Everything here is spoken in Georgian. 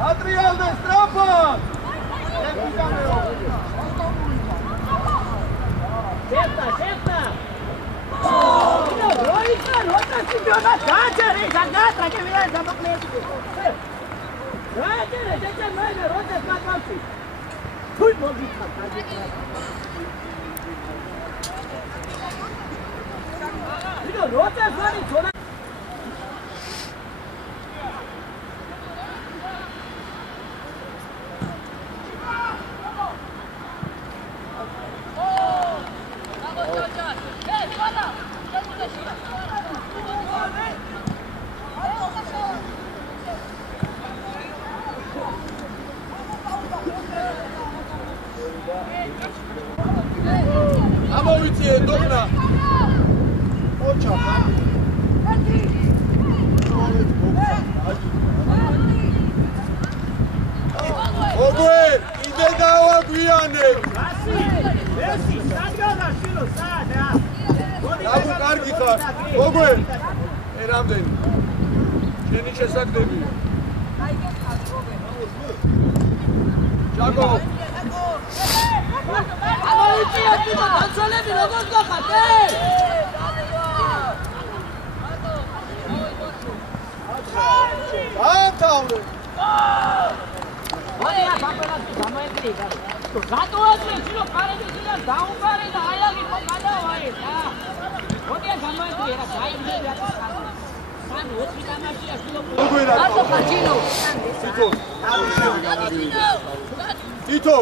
Adriano Strapa! Certa! Rota se joga Cáceres, agata que vira essa boquete. Cáceres, deixa mais rota para cá. Fui bonito. Filho, rota vai छोड़ा. Amoviție, domnă! Ocha, Ogwe, ide dawa guiane! Messi, sadgala shilo sada. Dabu კარგი ხარ. Ogwe, რამდენი? შენი შესაძლებელი. ჯაკო. Amoviție, განსალები როგორ გახადე? Антаули. Ой, папалаки, გამოეკრი. გატოვაცე, შილო კარები და დაუყარე და აიაგი გადავაი და. ოდია გამოეკრი, რა დაიმდე რა. სან 4 თამაშია შილო. ათო ხაჩინო. თითო.